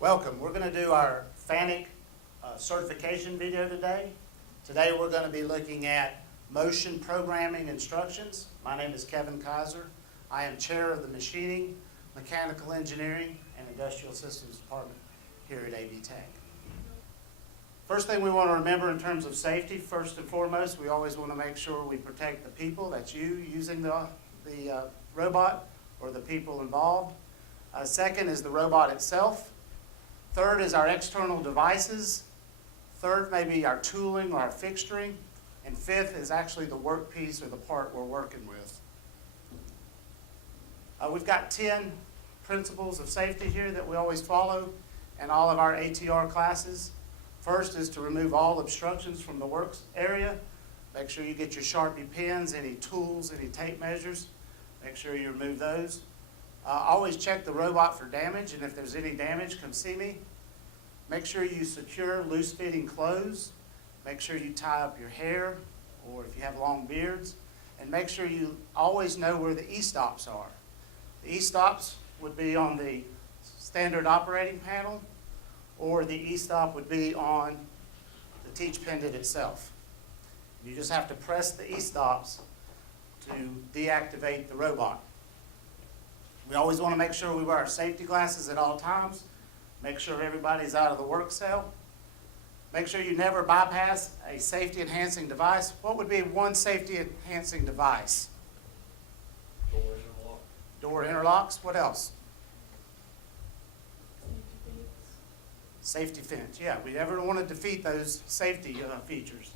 Welcome. We're going to do our FANUC certification video today. Today we're going to be looking at motion programming instructions. My name is Kevin Kaiser. I am chair of the Machining, Mechanical Engineering, and Industrial Systems Department here at AB Tech. First thing we want to remember in terms of safety, first and foremost, we always want to make sure we protect the people, that's you using the robot or the people involved. Second is the robot itself. Third is our external devices. Third may be our tooling or our fixturing. And fifth is actually the workpiece or the part we're working with. We've got 10 principles of safety here that we always follow in all of our ATR classes. First is to remove all obstructions from the work area. Make sure you get your Sharpie pens, any tools, any tape measures. Make sure you remove those. Always check the robot for damage, and if there's any damage, come see me. Make sure you secure loose-fitting clothes. Make sure you tie up your hair, or if you have long beards. And make sure you always know where the e-stops are. The e-stops would be on the standard operating panel, or the e-stop would be on the teach pendant itself. You just have to press the e-stops to deactivate the robot. We always want to make sure we wear our safety glasses at all times. Make sure everybody's out of the work cell. Make sure you never bypass a safety enhancing device. What would be one safety enhancing device? Door interlock. Door interlocks. What else? Safety fence. Yeah, we never want to defeat those safety features.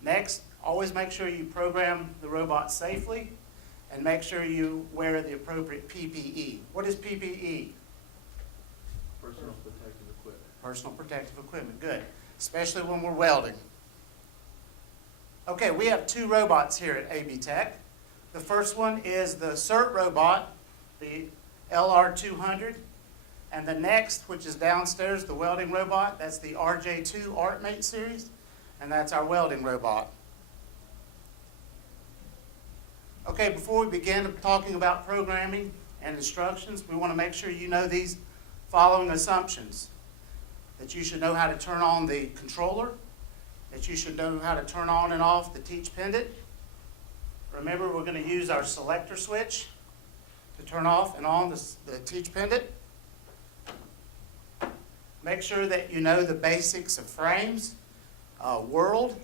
Next, always make sure you program the robot safely and make sure you wear the appropriate PPE. What is PPE? Personal protective equipment. Personal protective equipment. Good. Especially when we're welding. Okay, we have two robots here at AB Tech. The first one is the CERT robot, the LR200. And the next, which is downstairs, the welding robot, that's the RJ2 ArtMate series. And that's our welding robot. Okay, before we begin talking about programming and instructions, we want to make sure you know these following assumptions. That you should know how to turn on the controller, that you should know how to turn on and off the teach pendant. Remember, we're going to use our selector switch to turn off and on the teach pendant. Make sure that you know the basics of frames, world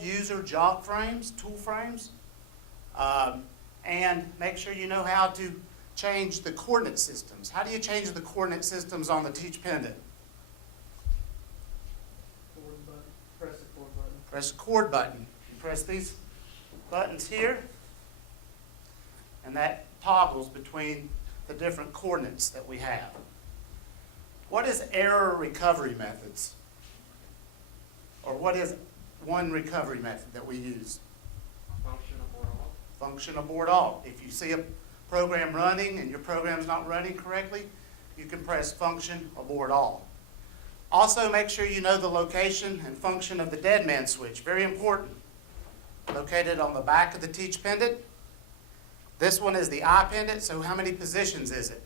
user job frames, tool frames, and make sure you know how to change the coordinate systems. How do you change the coordinate systems on the teach pendant? Press the chord button. Press the chord button. You press these buttons here, and that toggles between the different coordinates that we have. What is error recovery methods? Or what is one recovery method that we use? Function abort all. Function abort all. If you see a program running and your program's not running correctly, you can press function abort all. Also, make sure you know the location and function of the dead man switch. Very important. Located on the back of the teach pendant. This one is the eye pendant, so how many positions is it?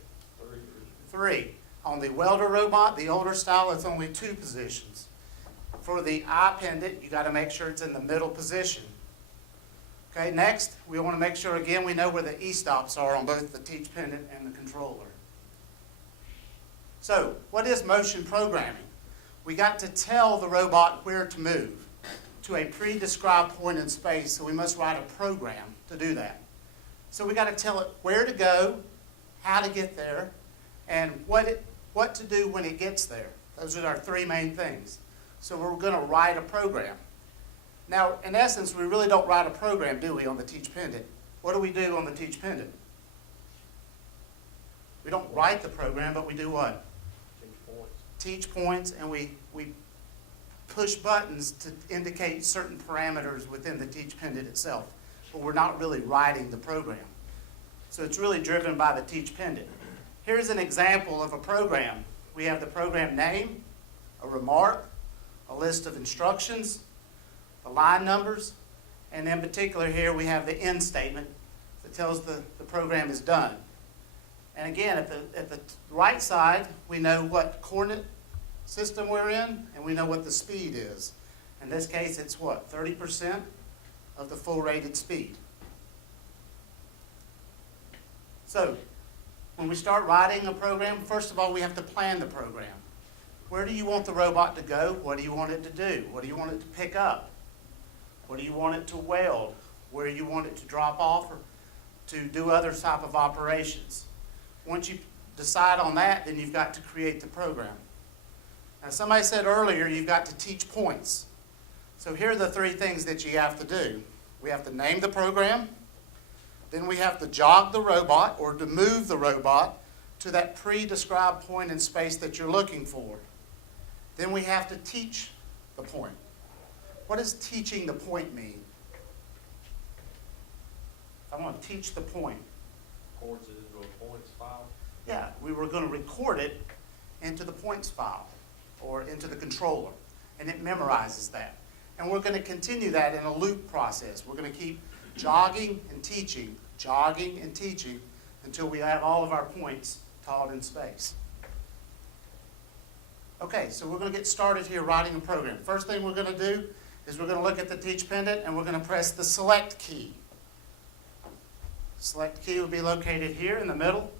Three. On the welder robot, the older style, it's only 2 positions. For the eye pendant, you got to make sure it's in the middle position. Okay, next, we want to make sure, again, we know where the e-stops are on both the teach pendant and the controller. So, what is motion programming? We got to tell the robot where to move to a pre-described point in space, so we must write a program to do that. So we got to tell it where to go, how to get there, and what to do when it gets there. Those are our 3 main things. So we're going to write a program. Now, in essence, we really don't write a program, do we, on the teach pendant? What do we do on the teach pendant? We don't write the program, but we do what? Teach points, and we push buttons to indicate certain parameters within the teach pendant itself. But we're not really writing the program. So it's really driven by the teach pendant. Here's an example of a program. We have the program name, a remark, a list of instructions, the line numbers, and in particular here we have the end statement that tells the program is done. And again, at the right side, we know what coordinate system we're in, and we know what the speed is. In this case, it's what, 30% of the full rated speed. So, when we start writing a program, first of all, we have to plan the program. Where do you want the robot to go? What do you want it to do? What do you want it to pick up? What do you want it to weld? Where do you want it to drop off or to do other type of operations? Once you decide on that, then you've got to create the program. Now, somebody said earlier you've got to teach points. So here are the three things that you have to do. We have to name the program. Then we have to jog the robot or to move the robot to that pre-described point in space that you're looking for. Then we have to teach the point. What does teaching the point mean? I want to teach the point. Records it into a points file. Yeah, we were going to record it into the points file or into the controller, and it memorizes that. And we're going to continue that in a loop process. We're going to keep jogging and teaching until we have all of our points taught in space. Okay, so we're going to get started here writing a program. First thing we're going to do is we're going to look at the teach pendant and we're going to press the select key. Select key will be located here in the middle.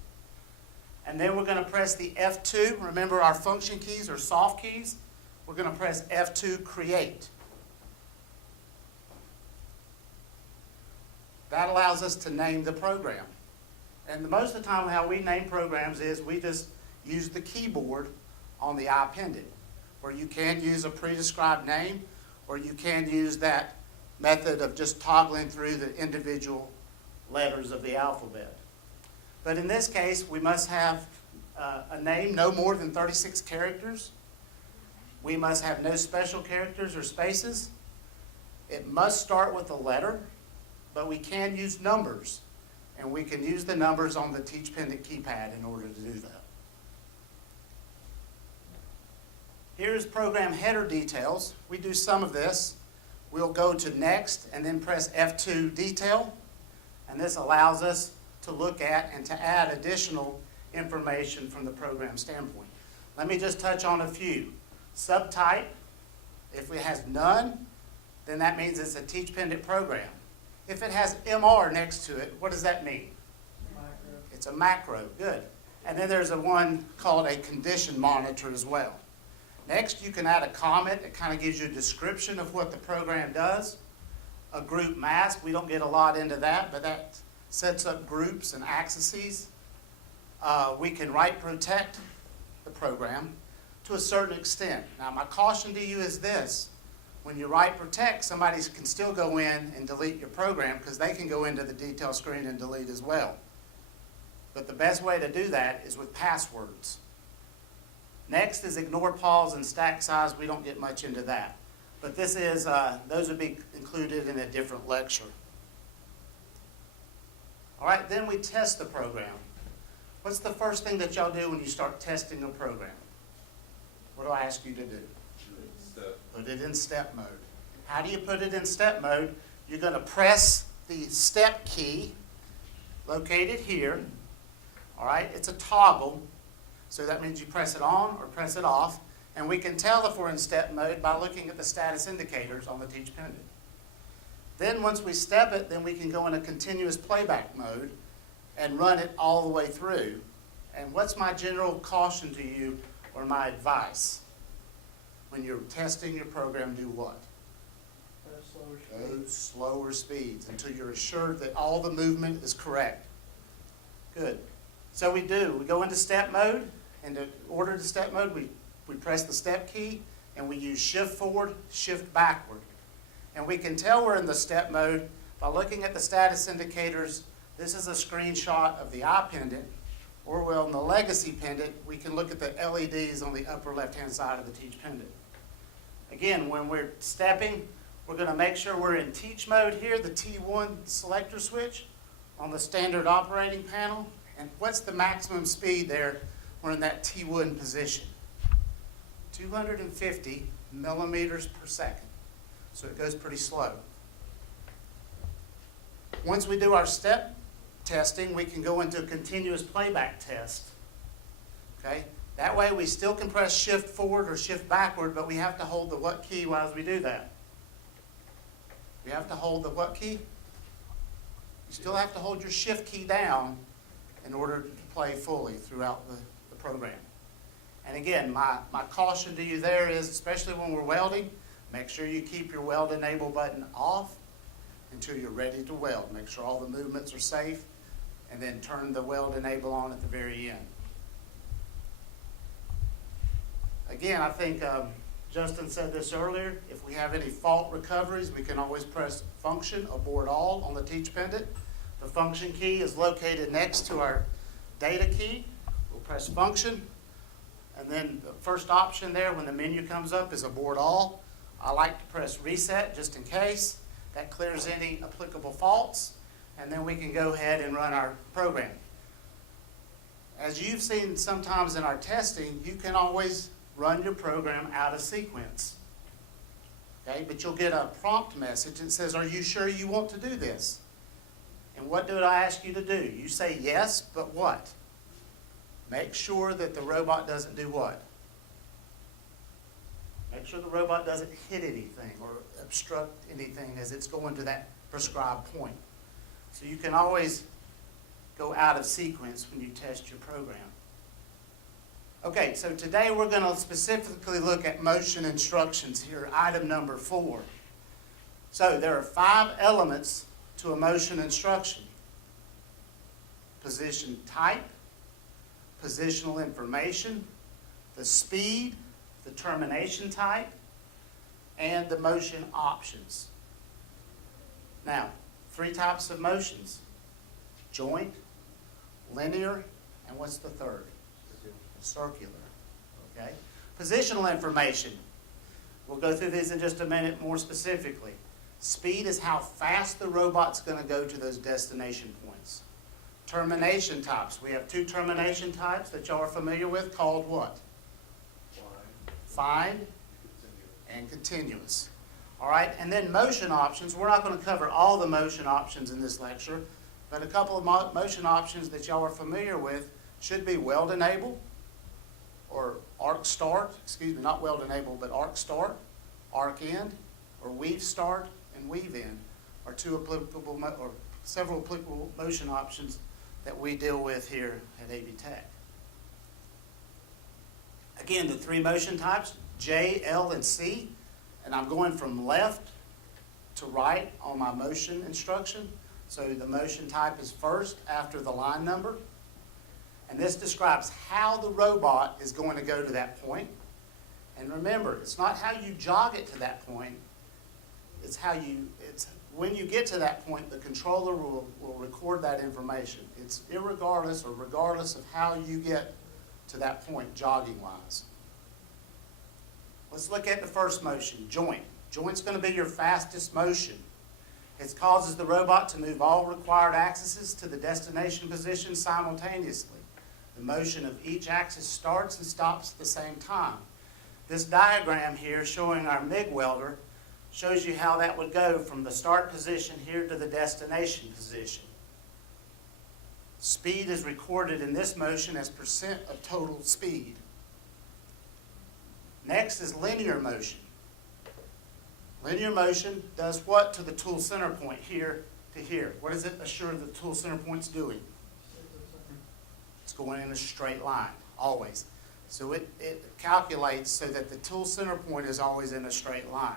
And then we're going to press the F2. Remember, our function keys are soft keys. We're going to press F2 create. That allows us to name the program. And most of the time how we name programs is we just use the keyboard on the I pendant, where you can use a pre-described name or you can use that method of just toggling through the individual letters of the alphabet. But in this case, we must have a name no more than 36 characters. We must have no special characters or spaces. It must start with a letter, but we can use numbers. And we can use the numbers on the teach pendant keypad in order to do that. Here's program header details. We do some of this. We'll go to next and then press F2 detail. And this allows us to look at and to add additional information from the program standpoint. Let me just touch on a few. Subtype, if it has none, then that means it's a teach pendant program. If it has MR next to it, what does that mean? Macro. It's a macro, good. And then there's a one called a condition monitor as well. Next, you can add a comment. It kind of gives you a description of what the program does. A group mask, we don't get a lot into that, but that sets up groups and axes. We can write protect the program to a certain extent. Now, my caution to you is this. When you write protect, somebody can still go in and delete your program because they can go into the detail screen and delete as well. But the best way to do that is with passwords. Next is ignore pause and stack size. We don't get much into that. But this is, those would be included in a different lecture. All right, then we test the program. What's the first thing that y'all do when you start testing a program? What do I ask you to do? Put it in step mode. How do you put it in step mode? You're going to press the step key located here. All right, it's a toggle. So that means you press it on or press it off. And we can tell if we're in step mode by looking at the status indicators on the teach pendant. Then once we step it, then we can go in a continuous playback mode and run it all the way through. And what's my general caution to you or my advice? When you're testing your program, do what? Go slower speeds until you're assured that all the movement is correct. Good. So we go into step mode, and to order to step mode, we press the step key, and we use shift forward, shift backward. And we can tell we're in the step mode by looking at the status indicators. This is a screenshot of the I pendant, or well, in the legacy pendant, we can look at the LEDs on the upper left-hand side of the teach pendant. Again, when we're stepping, we're going to make sure we're in teach mode here, the T1 selector switch on the standard operating panel. And what's the maximum speed there? We're in that T1 position. 250 millimeters per second. So it goes pretty slow. Once we do our step testing, we can go into a continuous playback test. Okay? That way we still can press shift forward or shift backward, but we have to hold the what key while we do that? We have to hold the what key? You still have to hold your shift key down in order to play fully throughout the program. And again, my caution to you there is, especially when we're welding, make sure you keep your weld enable button off until you're ready to weld. Make sure all the movements are safe, and then turn the weld enable on at the very end. Again, I think Justin said this earlier, if we have any fault recoveries, we can always press function, abort all on the teach pendant. The function key is located next to our data key. We'll press function, and then the first option there when the menu comes up is abort all. I like to press reset just in case. That clears any applicable faults, and then we can go ahead and run our program. As you've seen sometimes in our testing, you can always run your program out of sequence. Okay, but you'll get a prompt message that says, are you sure you want to do this? And what do I ask you to do? You say yes, but what? Make sure that the robot doesn't do what? Make sure the robot doesn't hit anything or obstruct anything as it's going to that prescribed point. So you can always go out of sequence when you test your program. Okay, so today we're going to specifically look at motion instructions here, item number 4. So there are 5 elements to a motion instruction: position type, positional information, the speed, the termination type, and the motion options. Now, 3 types of motions: joint, linear, and what's the third? Circular. Okay? Positional information. We'll go through these in just a minute more specifically. Speed is how fast the robot's going to go to those destination points. Termination types. We have 2 termination types that y'all are familiar with called what? Find and continuous. All right, and then motion options. We're not going to cover all the motion options in this lecture, but a couple of motion options that y'all are familiar with should be weld enable, or arc start, excuse me, not weld enable, but arc start, arc end, or weave start and weave end are 2 applicable, or several applicable motion options that we deal with here at AV Tech. Again, the 3 motion types, J, L, and C, and I'm going from left to right on my motion instruction. So the motion type is first after the line number. And this describes how the robot is going to go to that point. And remember, it's not how you jog it to that point. It's when you get to that point, the controller will record that information. It's irregardless or regardless of how you get to that point jogging-wise. Let's look at the first motion, joint. Joint's going to be your fastest motion. It causes the robot to move all required axes to the destination position simultaneously. The motion of each axis starts and stops at the same time. This diagram here showing our MIG welder shows you how that would go from the start position here to the destination position. Speed is recorded in this motion as percent of total speed. Next is linear motion. Linear motion does what to the tool center point here to here? What does it assure the tool center point's doing? It's going in a straight line, always. So it calculates so that the tool center point is always in a straight line.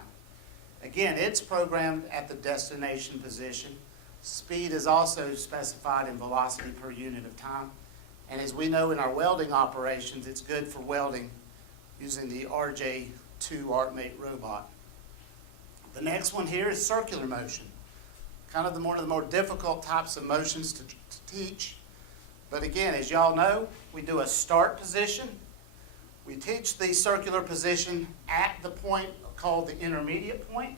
Again, it's programmed at the destination position. Speed is also specified in velocity per unit of time. And as we know in our welding operations, it's good for welding using the RJ2 ArtMate robot. The next one here is circular motion. Kind of one of the more difficult types of motions to teach. But again, as y'all know, we do a start position. We teach the circular position at the point called the intermediate point.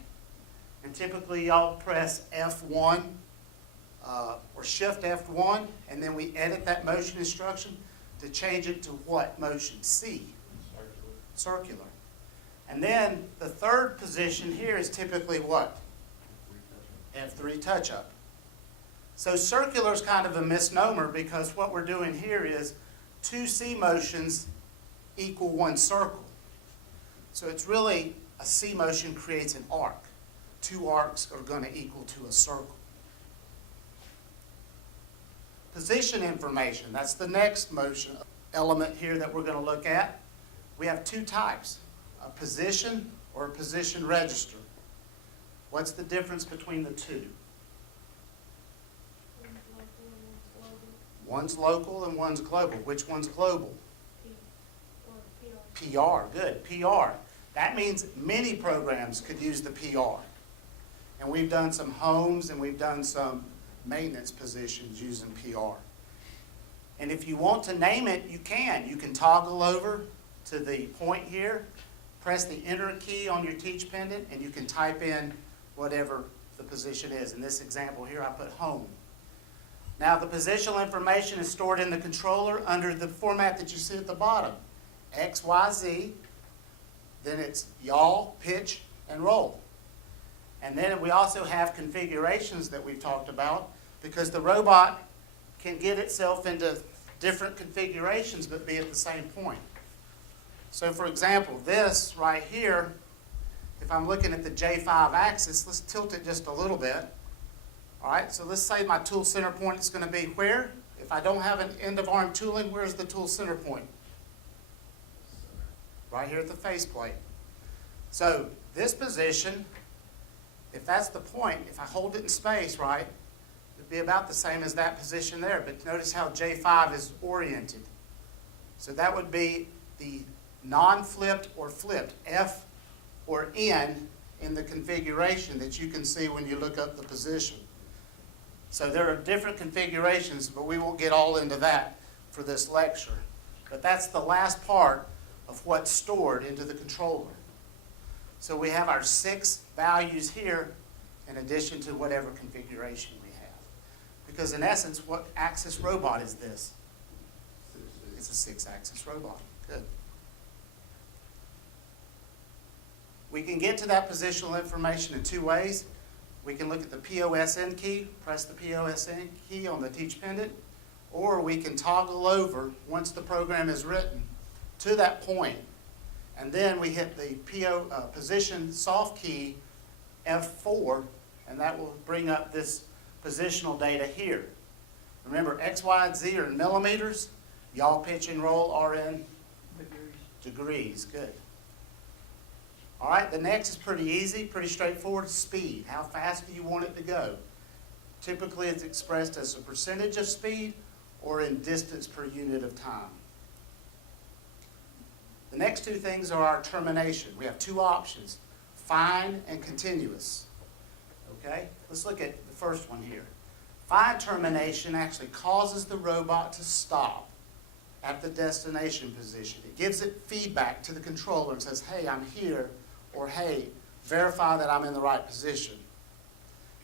And typically y'all press F1 or shift F1, and then we edit that motion instruction to change it to what motion? C. Circular. And then the third position here is typically what? F3 touch-up. So circular is kind of a misnomer because what we're doing here is 2 C motions equal 1 circle. So it's really a C motion creates an arc. 2 arcs are going to equal to a circle. Position information, that's the next motion element here that we're going to look at. We have 2 types, a position or a position register. What's the difference between the two? One's local and one's global. Which one's global? PR, good, PR. That means many programs could use the PR. And we've done some homes and we've done some maintenance positions using PR. And if you want to name it, you can. You can toggle over to the point here, press the enter key on your teach pendant, and you can type in whatever the position is. In this example here, I put home. Now the positional information is stored in the controller under the format that you see at the bottom. X, Y, Z, then it's yaw, pitch, and roll. And then we also have configurations that we've talked about because the robot can get itself into different configurations but be at the same point. So for example, this right here, if I'm looking at the J5 axis, let's tilt it just a little bit. All right, so let's say my tool center point is going to be where? If I don't have an end of arm tooling, where's the tool center point? Right here at the faceplate. So this position, if that's the point, if I hold it in space, right, it'd be about the same as that position there. But notice how J5 is oriented. So that would be the non-flipped or flipped, F or N in the configuration that you can see when you look up the position. So there are different configurations, but we won't get all into that for this lecture. But that's the last part of what's stored into the controller. So we have our 6 values here in addition to whatever configuration we have. Because in essence, what axis robot is this? It's a 6-axis robot. Good. We can get to that positional information in 2 ways. We can look at the POSN key, press the POSN key on the teach pendant, or we can toggle over once the program is written to that point, and then we hit the position soft key F4, and that will bring up this positional data here. Remember, X, Y, and Z are in millimeters. Yaw, pitch, and roll are in degrees. Good. All right, the next is pretty easy, pretty straightforward. Speed. How fast do you want it to go? Typically, it's expressed as a percentage of speed or in distance per unit of time. The next 2 things are our termination. We have 2 options, fine and continuous. Okay, let's look at the first one here. Fine termination actually causes the robot to stop at the destination position. It gives it feedback to the controller and says, hey, I'm here, or hey, verify that I'm in the right position.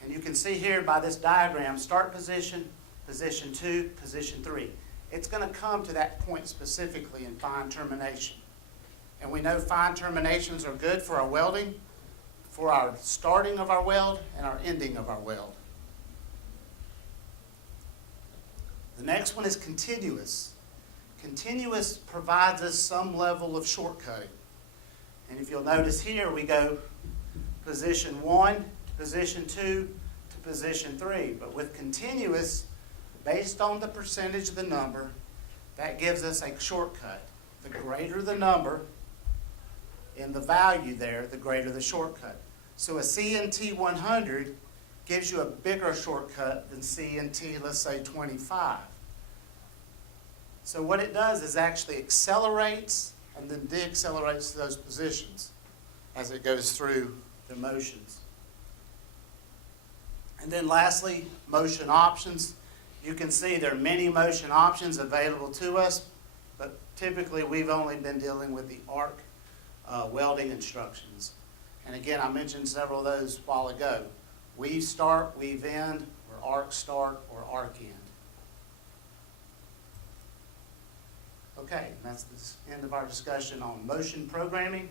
And you can see here by this diagram, start position, position 2, position 3. It's going to come to that point specifically in fine termination. And we know fine terminations are good for our welding, for our starting of our weld, and our ending of our weld. The next one is continuous. Continuous provides us some level of shortcutting. And if you'll notice here, we go position 1 to position 2 to position 3. But with continuous, based on the percentage of the number, that gives us a shortcut. The greater the number in the value there, the greater the shortcut. So a CNT 100 gives you a bigger shortcut than CNT, let's say 25. So what it does is actually accelerates and then deaccelerates to those positions as it goes through the motions. And then lastly, motion options. You can see there are many motion options available to us, but typically we've only been dealing with the arc welding instructions. And again, I mentioned several of those a while ago. Weave start, weave end, or arc start, or arc end. Okay, and that's the end of our discussion on motion programming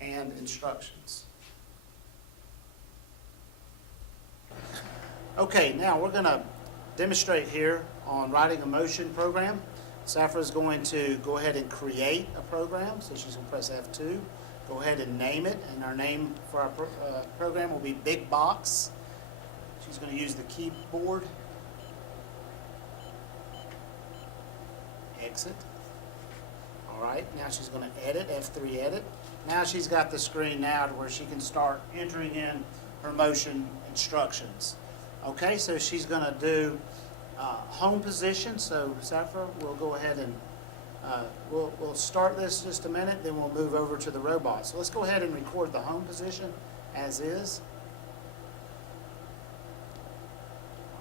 and instructions. Okay, now we're going to demonstrate here on writing a motion program. Safra is going to go ahead and create a program, so she's going to press F2. Go ahead and name it, and our name for our program will be Big Box. She's going to use the keyboard. Exit. All right, now she's going to edit, F3 edit. Now she's got the screen now to where she can start entering in her motion instructions. Okay, so she's going to do home position. So Safra, we'll go ahead and we'll start this just a minute, then we'll move over to the robot. So let's go ahead and record the home position as is.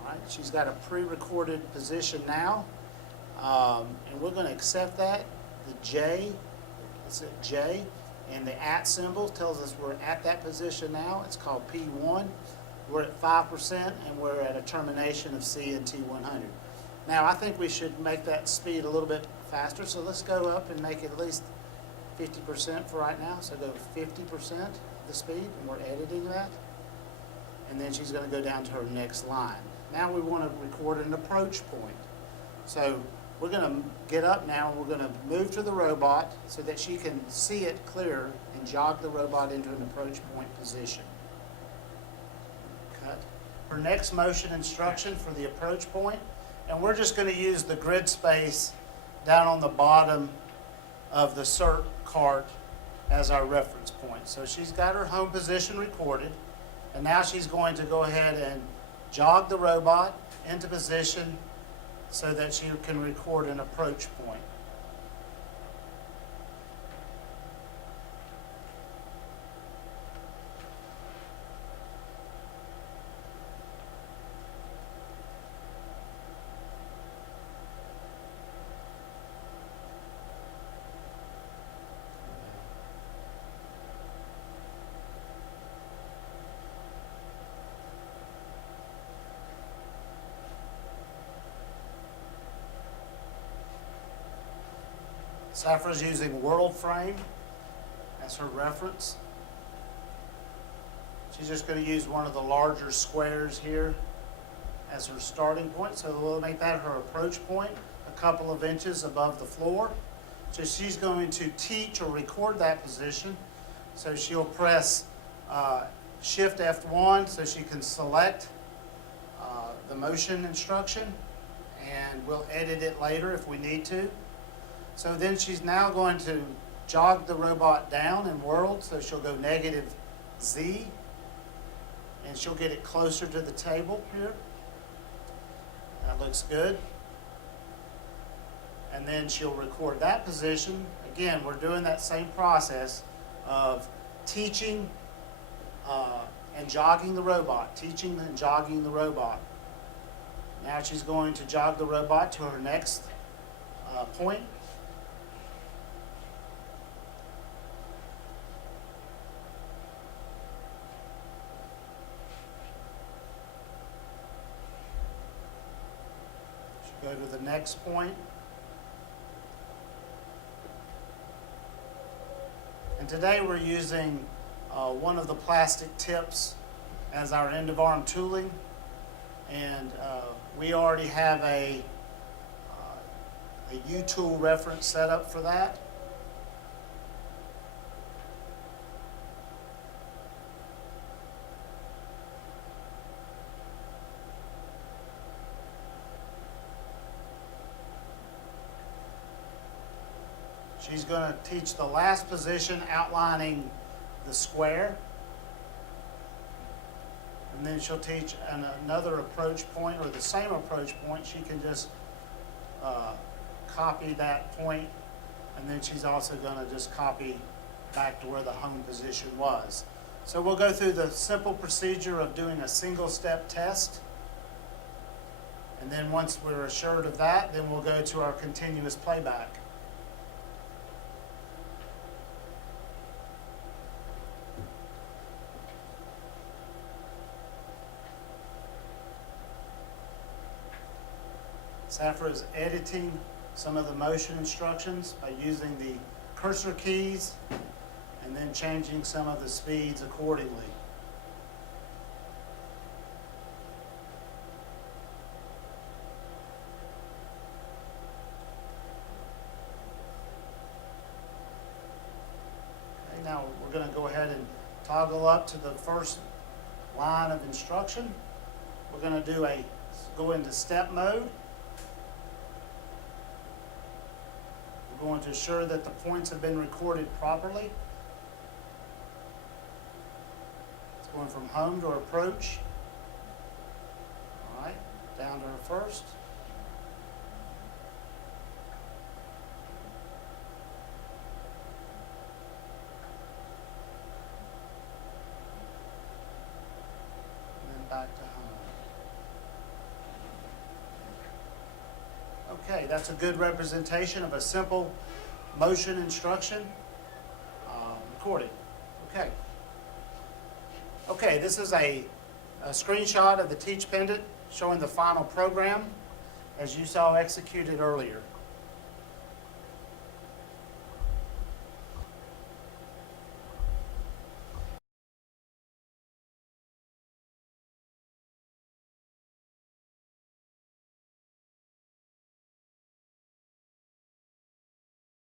All right, she's got a pre-recorded position now, and we're going to accept that. The J, it's a J, and the @ symbol tells us we're at that position now. It's called P1. We're at 5%, and we're at a termination of CNT 100. Now, I think we should make that speed a little bit faster, so let's go up and make it at least 50% for right now. So go 50% the speed, and we're editing that. And then she's going to go down to her next line. Now we want to record an approach point. So we're going to get up now, and we're going to move to the robot so that she can see it clear and jog the robot into an approach point position. Cut. Her next motion instruction for the approach point, and we're just going to use the grid space down on the bottom of the cert cart as our reference point. So she's got her home position recorded, and now she's going to go ahead and jog the robot into position so that she can record an approach point. Safra's using world frame as her reference. She's just going to use one of the larger squares here as her starting point. So we'll make that her approach point, a couple of inches above the floor. So she's going to teach or record that position. So she'll press Shift F1 so she can select the motion instruction, and we'll edit it later if we need to. So then she's now going to jog the robot down in world, so she'll go -Z, and she'll get it closer to the table here. That looks good. And then she'll record that position. Again, we're doing that same process of teaching and jogging the robot, teaching and jogging the robot. Now she's going to jog the robot to her next point. Go to the next point. And today we're using one of the plastic tips as our end of arm tooling. And we already have a U-tool reference set up for that. She's going to teach the last position outlining the square. And then she'll teach another approach point or the same approach point. She can just copy that point, and then she's also going to just copy back to where the home position was. So we'll go through the simple procedure of doing a single step test. And then once we're assured of that, then we'll go to our continuous playback. Safra is editing some of the motion instructions by using the cursor keys and then changing some of the speeds accordingly. ahead and toggle up to the first line of instruction. We're going to go into step mode. We're going to ensure that the points have been recorded properly. It's going from home to approach. All right, down to our first. And then back to home. Okay, that's a good representation of a simple motion instruction. Recorded. Okay. Okay, this is a screenshot of the Teach Pendant showing the final program as you saw executed earlier.